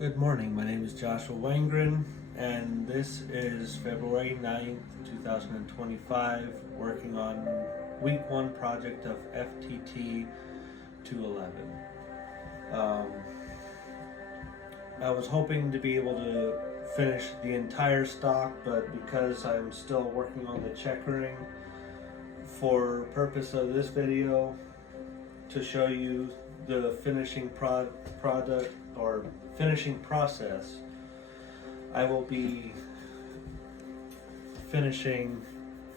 Good morning, my name is Joshua Wangren, and this is February 9th, 2025, working on week 1 project of FTT211. I was hoping to be able to finish the entire stock, but because I'm still working on the checkering for purpose of this video to show you the finishing product or finishing process, I will be finishing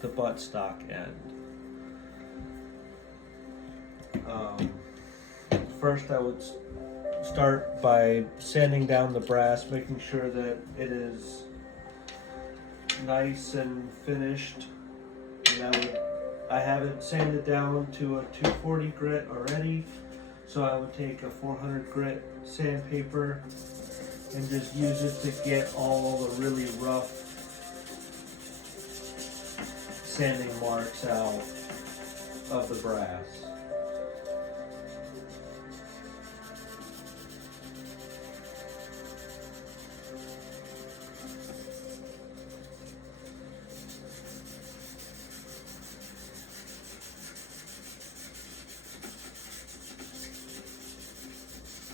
the buttstock end. First I would start by sanding down the brass, making sure that it is nice and finished. And I have it sanded down to a 240 grit already, so I would take a 400 grit sandpaper and just use it to get all the really rough sanding marks out of the brass.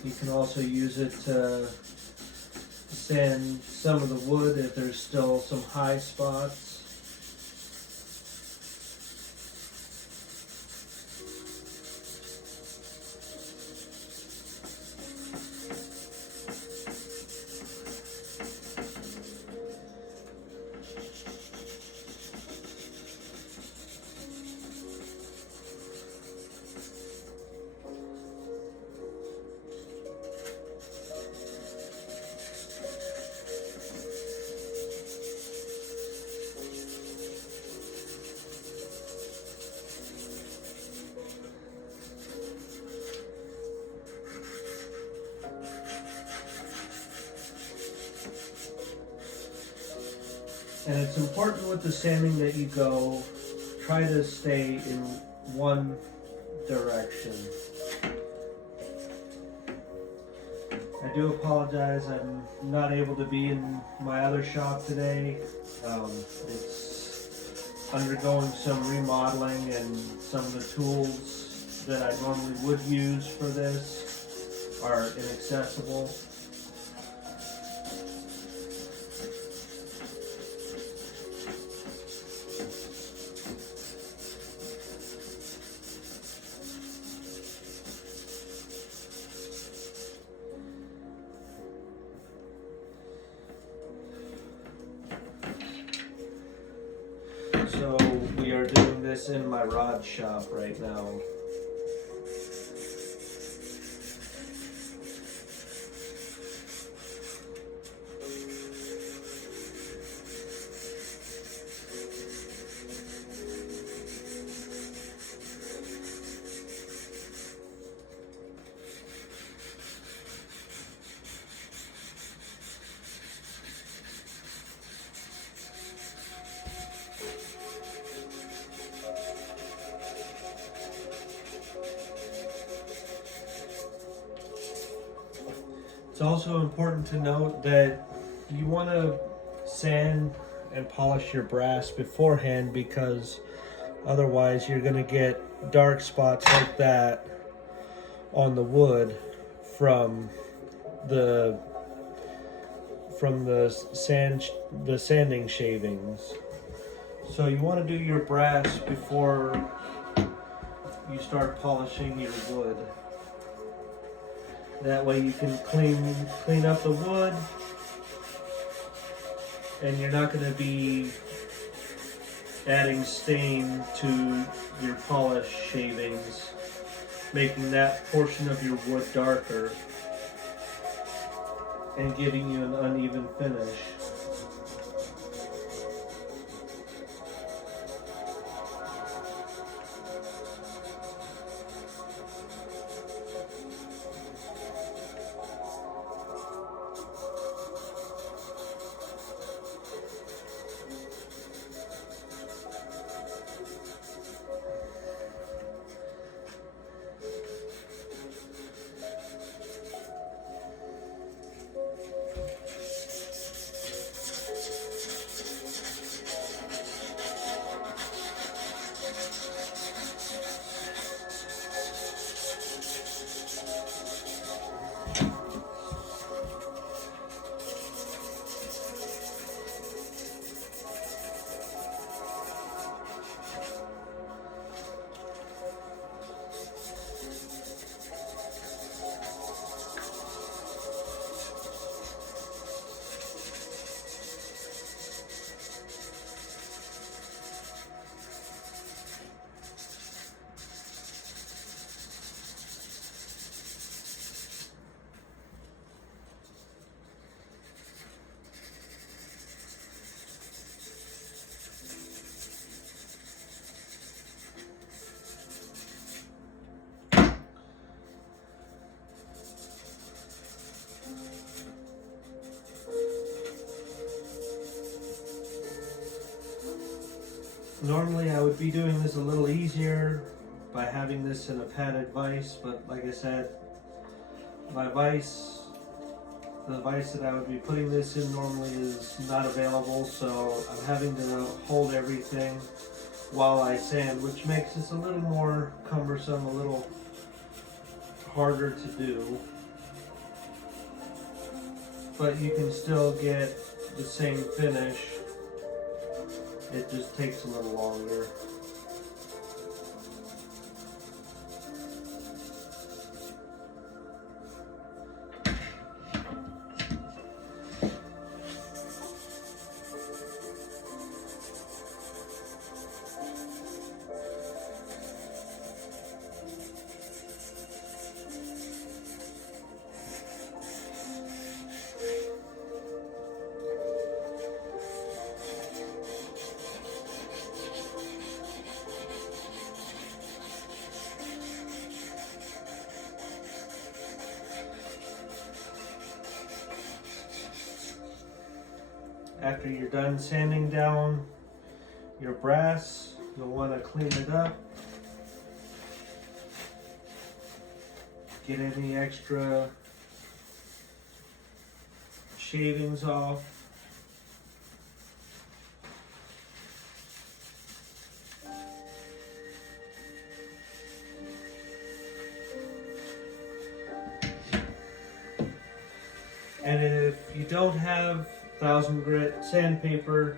You can also use it to sand some of the wood if there's still some high spots. And it's important with the sanding that you try to stay in one direction. I do apologize, I'm not able to be in my other shop today. It's undergoing some remodeling, and some of the tools that I normally would use for this are inaccessible. So we are doing this in my rod shop right now. It's also important to note that you want to sand and polish your brass beforehand, because otherwise you're going to get dark spots like that on the wood from the sanding shavings. So you want to do your brass before you start polishing your wood. That way you can clean up the wood, and you're not going to be adding stain to your polish shavings, making that portion of your wood darker and giving you an uneven finish. Normally I would be doing this a little easier by having this in a padded vise, but like I said, my vise, the vise that I would be putting this in normally is not available, so I'm having to hold everything while I sand, which makes this a little more cumbersome, a little harder to do. But you can still get the same finish. It just takes a little longer. After you're done sanding down your brass, you'll want to clean it up. Get any extra shavings off. And if you don't have 1000 grit sandpaper,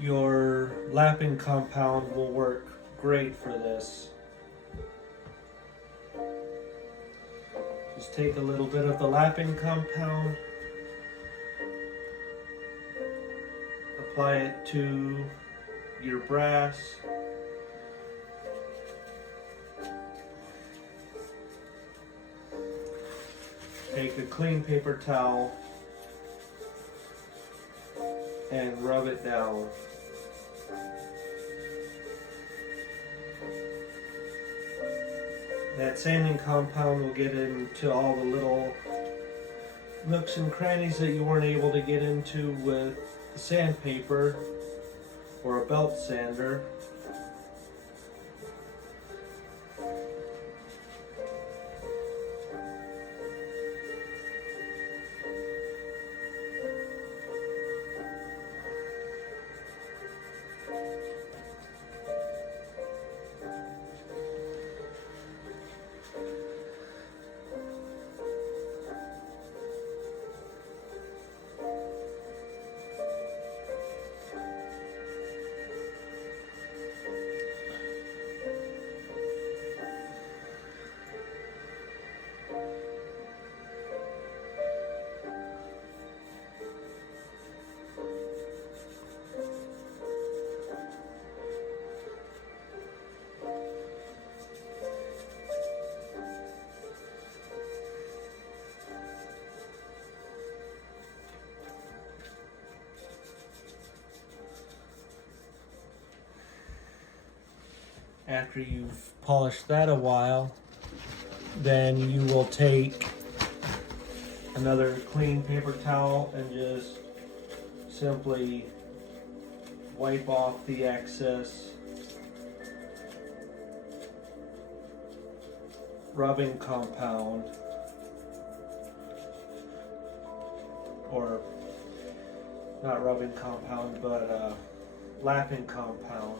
your lapping compound will work great for this. Just take a little bit of the lapping compound, apply it to your brass, take a clean paper towel and rub it down. That sanding compound will get into all the little nooks and crannies that you weren't able to get into with the sandpaper or a belt sander. After you've polished that a while, then you will take another clean paper towel and just simply wipe off the excess rubbing compound, or not rubbing compound, but lapping compound.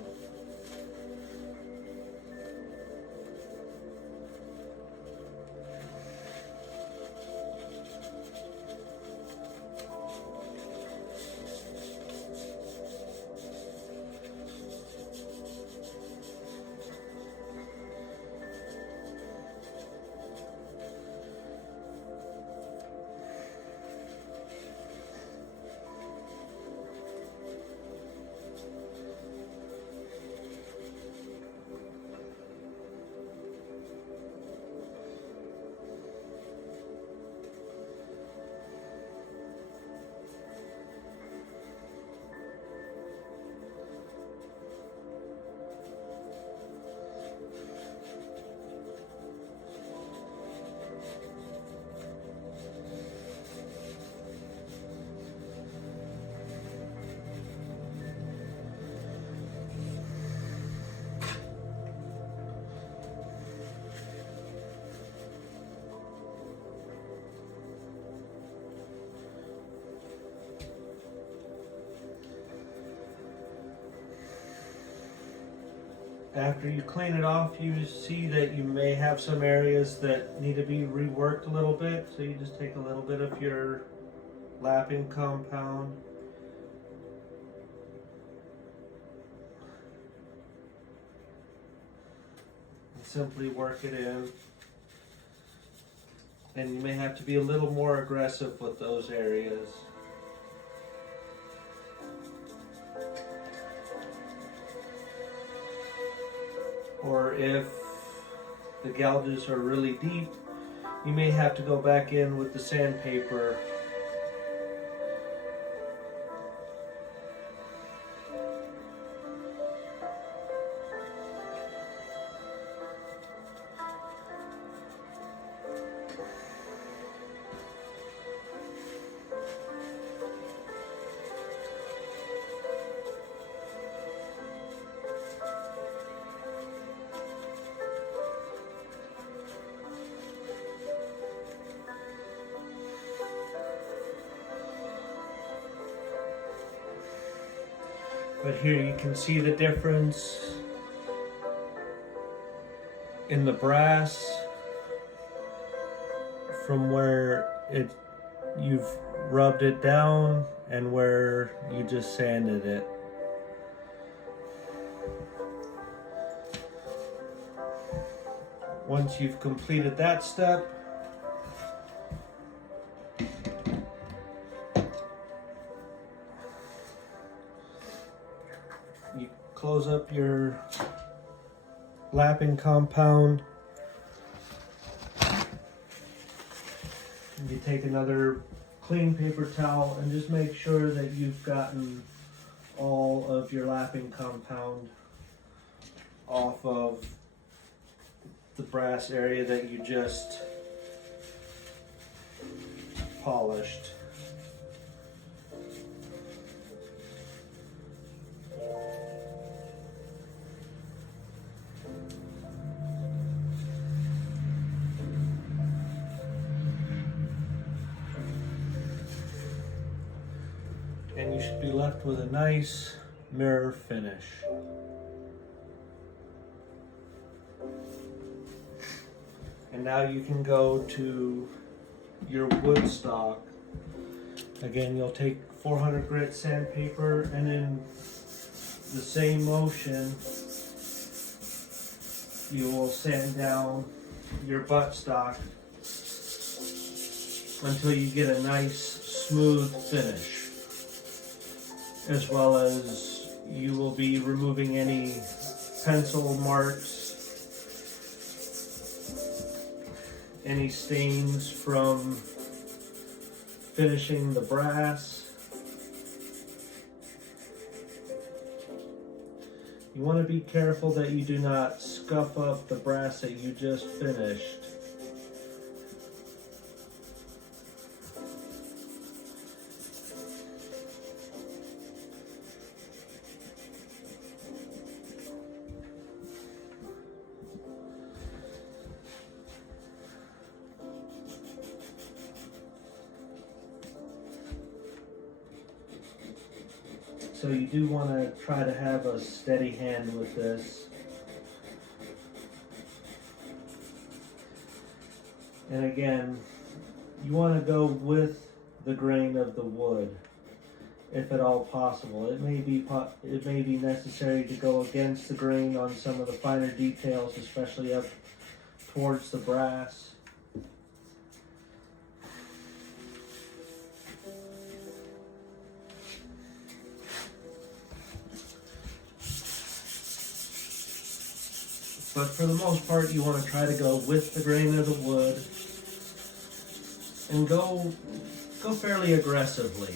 after you clean it off, you see that you may have some areas that need to be reworked a little bit. So you just take a little bit of your lapping compound, and simply work it in. And you may have to be a little more aggressive with those areas. Or if the gouges are really deep, you may have to go back in with the sandpaper . But here you can see the difference in the brass from where you've rubbed it down and where you just sanded it. Once you've completed that step, you close up your lapping compound. You take another clean paper towel and just make sure that you've gotten all of your lapping compound off of the brass area that you just polished. And you should be left with a nice mirror finish. And now you can go to your wood stock. Again, you'll take 400 grit sandpaper and in the same motion, you will sand down your buttstock until you get a nice smooth finish. As well as you will be removing any pencil marks, any stains from finishing the brass. You want to be careful that you do not scuff up the brass that you just finished. So you do want to try to have a steady hand with this. And again, you want to go with the grain of the wood, if at all possible. It may be necessary to go against the grain on some of the finer details, especially up towards the brass. But for the most part, you want to try to go with the grain of the wood and go fairly aggressively.